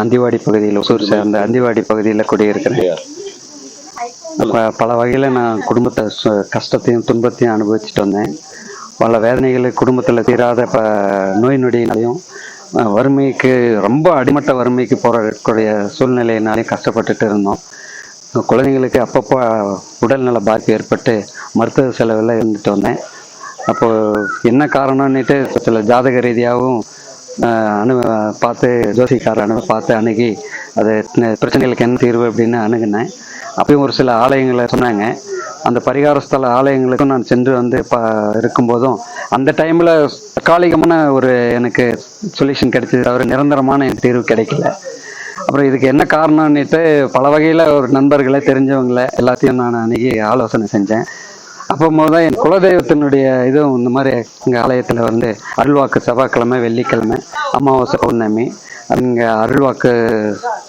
அந்திவாடி பகுதியில், ஒசூர் சேர்ந்த அந்திவாடி பகுதியில் குடியிருக்கிறேன். பல வகையில் நான் குடும்பத்தை கஷ்டத்தையும் துன்பத்தையும் அனுபவிச்சுட்டு வந்தேன். பல வேதனைகள் குடும்பத்தில் தீராத நோய் நொடியினாலையும் வறுமைக்கு ரொம்ப அடிமட்ட வறுமைக்கு போகக்கூடிய சூழ்நிலையினாலையும் கஷ்டப்பட்டுட்டு இருந்தோம். குழந்தைங்களுக்கு அப்பப்போ உடல்நல பாதிப்பு ஏற்பட்டு மருத்துவ செலவில் இருந்துட்டு வந்தேன். அப்போது என்ன காரணம்னுட்டு சில ஜாதக ரீதியாகவும் பார்த்து ஜோசிக்கார பார்த்து அணுகி அது பிரச்சனைகளுக்கு என்ன தீர்வு அப்படின்னு அணுகினேன். அப்பயும் ஒரு சில ஆலயங்களை சொன்னாங்க. அந்த பரிகார ஸ்தல ஆலயங்களுக்கும் நான் சென்று வந்து இருக்கும்போதும் அந்த டைமில் தற்காலிகமான ஒரு எனக்கு சொல்யூஷன் கிடைச்சது, தவிர நிரந்தரமான எனக்கு தீர்வு கிடைக்கல. அப்புறம் இதுக்கு என்ன காரணம்னுட்டு பல வகையில் ஒரு நண்பர்களை தெரிஞ்சவங்களை எல்லாத்தையும் நான் அன்றைக்கி ஆலோசனை செஞ்சேன். அப்போ தான் என் குலதெய்வத்தினுடைய இதுவும் இந்த மாதிரி எங்கள் ஆலயத்தில் வந்து அருள்வாக்கு செவ்வாய்க்கிழமை, வெள்ளிக்கிழமை, அமாவாசை, பௌர்ணமி இங்கே அருள்வாக்கு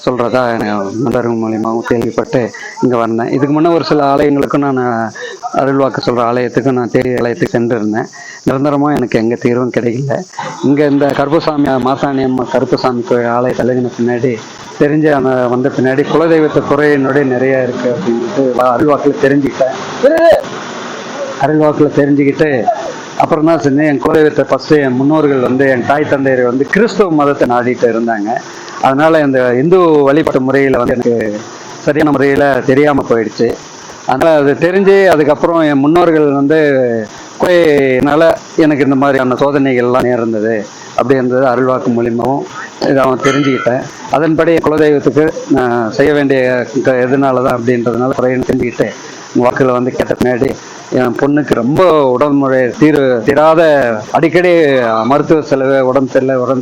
சொல்கிறதா நண்பர்கள் மூலியமாகவும் கேள்விப்பட்டு இங்கே வந்தேன். இதுக்கு முன்னே ஒரு சில ஆலயங்களுக்கும் நான் அருள்வாக்கு சொல்கிற ஆலயத்துக்கும் நான் தேடி ஆலயத்துக்கு சென்று இருந்தேன். நிரந்தரமாக எனக்கு எங்கே தீர்வும் கிடைக்கல. இங்கே இந்த கருப்பசாமி மாசாணி அம்மா கருப்பசாமி ஆலய தலைவன பின்னாடி தெரிஞ்ச வந்த பின்னாடி குலதெய்வத்தை குறையினுடைய நிறையா இருக்குது அப்படின்ட்டு அருள்வாக்கில் தெரிஞ்சுக்கிட்டு அப்புறம் தான் சொன்னேன். என் குலதெய்வத்தை ஃபஸ்ட்டு என் முன்னோர்கள் வந்து என் தாய் தந்தையர் வந்து கிறிஸ்தவ மதத்தை நாடிட்டு இருந்தாங்க. அதனால் இந்த இந்து வழிபாட்டு முறையில் வந்து எனக்கு சரியான முறையில் தெரியாமல் போயிடுச்சு. அதனால் அது தெரிஞ்சு அதுக்கப்புறம் என் முன்னோர்கள் வந்து குறையினால எனக்கு இந்த மாதிரியான சோதனைகள்லாம் நேர்ந்தது அப்படின்றது அருள்வாக்கு மூலியமாகவும் இதை அவன் தெரிஞ்சுக்கிட்டேன். அதன்படி குலதெய்வத்துக்கு நான் செய்ய வேண்டிய எதனால தான் அப்படின்றதுனால குறையின்னு தெரிஞ்சுக்கிட்டு வாக்கில் வந்து கேட்ட பின்னாடி என் பொண்ணுக்கு ரொம்ப உடல்முறை தீராத அடிக்கடி மருத்துவ செலவு, உடம்பு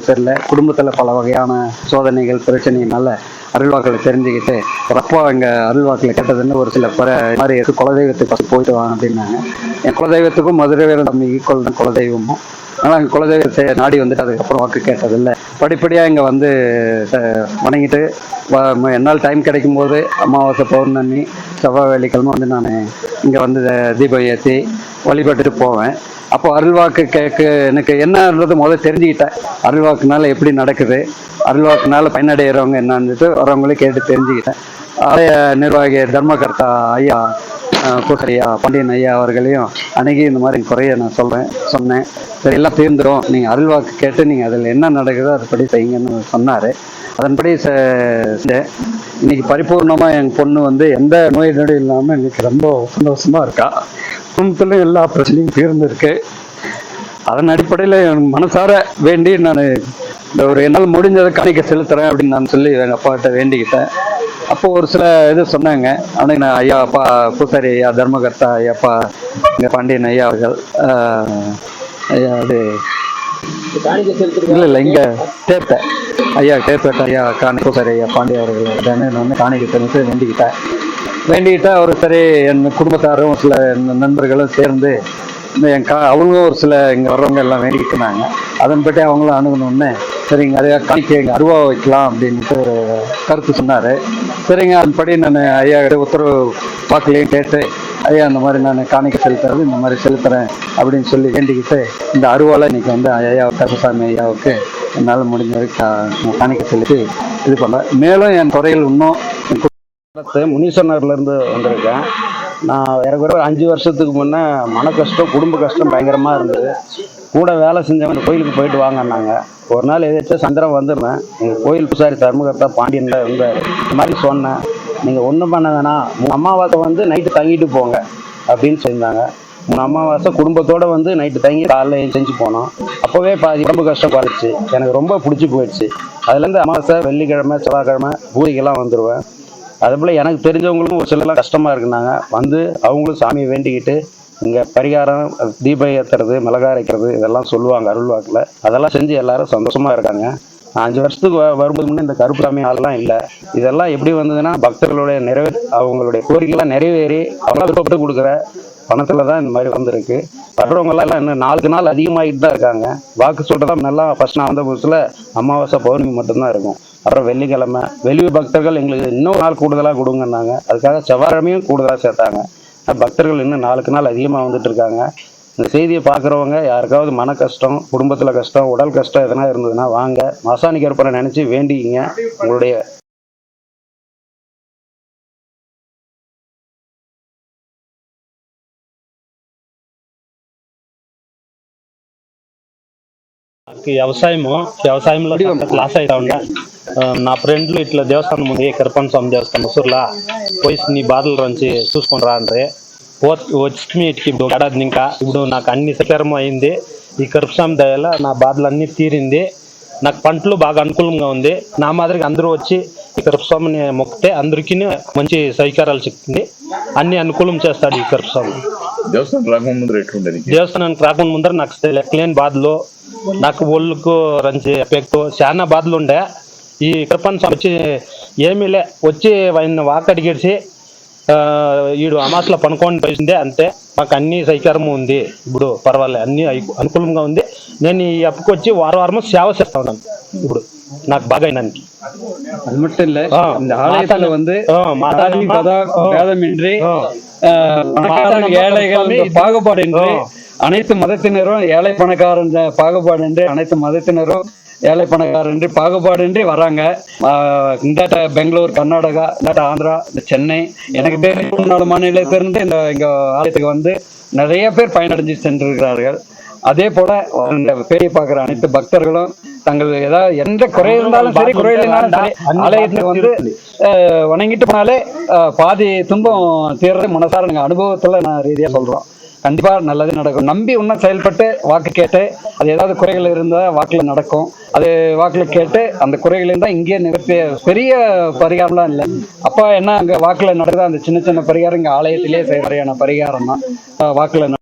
சரியில்லை, குடும்பத்தில் பல வகையான சோதனைகள் பிரச்சனைனால அருள்வாக்கில் தெரிஞ்சுக்கிட்டு அப்பா இங்கே அருள்வாக்கில் கேட்டதுன்னு ஒரு சில மாதிரி குலதெய்வத்துக்கு போயிட்டு வாங்க அப்படின்னாங்க. என் குலதெய்வத்துக்கும் மதுரை வீரன் தம்பி ஈக்குவல் தான் குலதெய்வமும். ஆனால் எங்கள் குலதெய்வத்தை நாடி வந்துட்டு அதுக்கப்புறம் வாக்கு கேட்டதில்லை. படிப்படியாக இங்கே வந்து வணங்கிட்டு என்னால் டைம் கிடைக்கும் போது அமாவாசை, பௌர்ணமி, செவ்வாய், வெள்ளிக்கிழமை வந்து நான் இங்கே வந்து தீபம் ஏற்றி வழிபட்டுட்டு போவேன். அப்போ அருள்வாக்கு எனக்கு என்னன்றது முதல்ல தெரிஞ்சுக்கிட்டேன். அருள்வாக்குனால எப்படி நடக்குது, அருள்வாக்குனால பயனடைகிறவங்க என்னன்னுட்டு வரவங்களே கேட்டு தெரிஞ்சுக்கிட்டேன். ஆலய நிர்வாகி தர்மகர்த்தா ஐயா பூசரியா பாண்டியன் ஐயா அவர்களையும் அணுகி இந்த மாதிரி குறைய நான் சொன்னேன். சரி, எல்லாம் தீர்ந்துடும், நீங்கள் அருள்வாக்கு கேட்டு நீங்கள் அதில் என்ன நடக்குதோ அதுபடி செய்யுங்கன்னு சொன்னார். அதன்படி இன்னைக்கு பரிபூர்ணமாக என் பொண்ணு வந்து எந்த நோய் நொடி இல்லாமல் இன்னைக்கு ரொம்ப சந்தோஷமாக இருக்கா. குடும்பத்தில் எல்லா பிரச்சனையும் தீர்ந்துருக்கு. அதன் அடிப்படையில் என் மனசார வேண்டி நான் இந்த ஒரு என்னால் முடிஞ்சதை காணிக்க செலுத்துறேன் அப்படின்னு நான் சொல்லி எங்கள் அப்பாக்கிட்ட வேண்டிக்கிட்டேன். அப்போது ஒரு சில இது சொன்னாங்க. ஆனால் நான் ஐயா அப்பா பூசாரி ஐயா தர்மகர்த்தா ஐயாப்பா இங்கே பாண்டியன் ஐயா அவர்கள் ஐயா அது இல்லை இங்கே தேர்ப்பேன் ஐயா தேர்ப்பேட்டை ஐயா பூசாரி ஐயா பாண்டிய அவர்கள் நான் காணிக்க செலுத்து வேண்டிக்கிட்டா அவர் சரி என் குடும்பத்தாரும் சில நண்பர்களும் சேர்ந்து அவங்களும் ஒரு சில இங்கே வர்றவங்க எல்லாம் வேண்டிக்கிட்டு இருந்தாங்க. அதன்படி அவங்களும் அணுகணுன்னு சரிங்க அதை காணிக்க எங்கள் அருவா வைக்கலாம் அப்படின்ட்டு ஒரு கருத்து சொன்னார். சரிங்க, அதன்படி நான் ஐயா உத்தரவு பார்க்கலையும் கேட்டு ஐயா இந்த மாதிரி நான் காணிக்க செலுத்துறது இந்த மாதிரி செலுத்துறேன் அப்படின்னு சொல்லி வேண்டிக்கிட்டு இந்த அருவாவில் இன்னைக்கு வந்து ஐயா கருப்பசாமி ஐயாவுக்கு என்னால் முடிஞ்ச வரைக்கும் காணிக்க செலுத்தி இது பண்ணேன். மேலும் என் துறையில் இன்னும் முனீஸ்வரர்லேருந்து வந்திருக்கேன். நான் ஒரு 5 வருஷத்துக்கு முன்னே மன கஷ்டம், குடும்ப கஷ்டம் பயங்கரமாக இருந்தது. கூட வேலை செஞ்சவங்க கோயிலுக்கு போயிட்டு வாங்கினாங்க. ஒரு நாள் எதாச்சும் சந்திரம் வந்துடுறேன். எங்கள் கோயில் பூசாரி தர்மகர்த்தா பாண்டியனில் இருந்தார். இந்த மாதிரி சொன்னேன், நீங்கள் ஒன்றும் பண்ண வேணாம், 3 அமாவாசை வந்து நைட்டு தங்கிட்டு போங்க அப்படின்னு சொல்லியிருந்தாங்க. 3 அமாவாசை குடும்பத்தோடு வந்து நைட்டு தங்கி காலையில் செஞ்சு போனோம். அப்போவே பாதி ரொம்ப கஷ்டம் பாதிச்சு எனக்கு ரொம்ப பிடிச்சி போயிடுச்சு. அதுலேருந்து அமாவாசை, வெள்ளிக்கிழமை, செவ்வாய்க்கிழமை பூரிக்கெல்லாம் வந்துடுவேன். அதுபோல் எனக்கு தெரிஞ்சவங்களுக்கும் ஒரு சிலர்லாம் கஷ்டமாக இருக்குனாங்க. வந்து அவங்களும் சாமியை வேண்டிக்கிட்டு இங்கே பரிகாரம், தீபம் ஏற்றுறது, மிளகா அரைக்கிறது இதெல்லாம் சொல்லுவாங்க அருள்வாக்கில். அதெல்லாம் செஞ்சு எல்லாரும் சந்தோஷமாக இருக்காங்க. 5 வருஷத்துக்கு வரும்போது முன்னே இந்த கருப்புசாமி ஆளெல்லாம் இல்லை. இதெல்லாம் எப்படி வந்ததுன்னா பக்தர்களுடைய அவங்களுடைய கோரிக்கைலாம் நிறைவேறி அவங்களாம் விருப்பப்பட்டு கொடுக்குற பணத்தில் தான் இந்த மாதிரி வந்திருக்கு. வர்றவங்கெல்லாம் எல்லாம் இன்னும் நாளுக்கு நாள் அதிகமாகிட்டு தான் இருக்காங்க. வாக்கு சொல்கிறதா நல்லா ஃபஸ்ட் நான் வந்த புதுசில் அமாவாசை, பௌர்ணமி மட்டும்தான் இருக்கும். அப்புறம் வெள்ளிக்கிழமை வெளியூர் பக்தர்கள் எங்களுக்கு இன்னும் நாள் கூடுதலாக கொடுங்கன்னாங்க. அதுக்காக செவ்வாய்க்கிழமையும் கூடுதலாக சேர்த்தாங்க. பக்தர்கள் இன்னும் நாளுக்கு நாள் அதிகமாக வந்துட்டு இருக்காங்க. இந்த செய்தியை பார்க்குறவங்க யாருக்காவது மன கஷ்டம், குடும்பத்தில் கஷ்டம், உடல் கஷ்டம் எதனா இருந்ததுன்னா வாங்க, மசாணி கருப்பரை நினச்சி வேண்டிக்கிங்க. உங்களுடைய నాకు వ్యవసాయంలో లాస్ అవుతా ఉండే. నా ఫ్రెండ్లు ఇట్లా దేవస్థానం ఉంది, కరపన్ స్వామి దేవస్థానం ముసూర్లా, పోయి నీ బాధల నుంచి చూసుకొని రా అంటే వచ్చి మీటికి ఇప్పుడు ఏడాది ఇంకా ఇప్పుడు నాకు అన్ని సకరము అయింది. ఈ కరుపస్వామి దయల నా బాధలు అన్నీ తీరింది. నాకు పంటలు బాగా అనుకూలంగా ఉంది. నా మాదిరిగా అందరూ వచ్చి ఈ కరుపస్వామిని మొక్కితే అందరికీ మంచి సౌకర్యాలు చిక్కింది. అన్ని అనుకూలం చేస్తాడు ఈ కరుపస్వామి. దేవస్థానానికి రాకుండా ముందర నాకు లెక్కలేని బాధలు, నాకు ఒళ్ళుకు రంచి ఎఫెక్ట్ చాలా బాధలు ఉండే. ఈ కృపన్ వచ్చి ఏమీ లే, వచ్చి ఆయన వాకడిగేసి ఈడు అమాసలో పనుకొని పోయిందే అంతే. మాకు అన్ని సౌకర్యం ఉంది, ఇప్పుడు పర్వాలేదు, అన్ని అనుకూలంగా ఉంది. నేను ఈ అప్పుకి వచ్చి వారం సేవ చేస్తా ఉన్నాను. ఇప్పుడు నాకు బాగా అయినానికి அது மட்டும் இல்ல, இந்த ஆலயத்துல வந்து பேதமின்றி பணக்காரர் ஏழைகள் பாகுபாடின்றி அனைத்து மதத்தினரும், ஏழை பணக்காரன் பாகுபாடின்றி அனைத்து மதத்தினரும், ஏழை பணக்காரன்றி பாகுபாடின்றி வராங்க. இந்த பெங்களூர், கர்நாடகா, இந்த ஆந்திரா, இந்த சென்னை, எனக்கு தெரிஞ்ச 3-4 மாநிலத்திலிருந்து இங்க ஆலயத்துக்கு வந்து நிறைய பேர் பயனடைஞ்சு சென்றிருக்கிறார்கள். அதே போல இந்த பேயை பார்க்குற அனைத்து பக்தர்களும் தங்கள் ஏதாவது எந்த குறை இருந்தாலும் சரி, குறை இல்லைனாலும் சரி, ஆலயத்துக்கு வந்து வணங்கிட்டு போனாலே பாதி துன்பம் தீர்றது மனசார நாங்கள் அனுபவத்தில் நான் ரீதியாக சொல்கிறோம். கண்டிப்பா நல்லது நடக்கும். நம்பி இன்னும் செயல்பட்டு வாக்கு கேட்டு, அது ஏதாவது குறைகள் இருந்தால் வாக்குல நடக்கும். அது வாக்குல கேட்டு அந்த குறைகள் இருந்தால் இங்கே நிறுத்தி, பெரிய பரிகாரம்லாம் இல்லை. அப்பா என்ன அங்கே வாக்குல நடக்குதோ அந்த சின்ன சின்ன பரிகாரம் இங்கே ஆலயத்திலே செய்யற பரிகாரம் தான் வாக்குல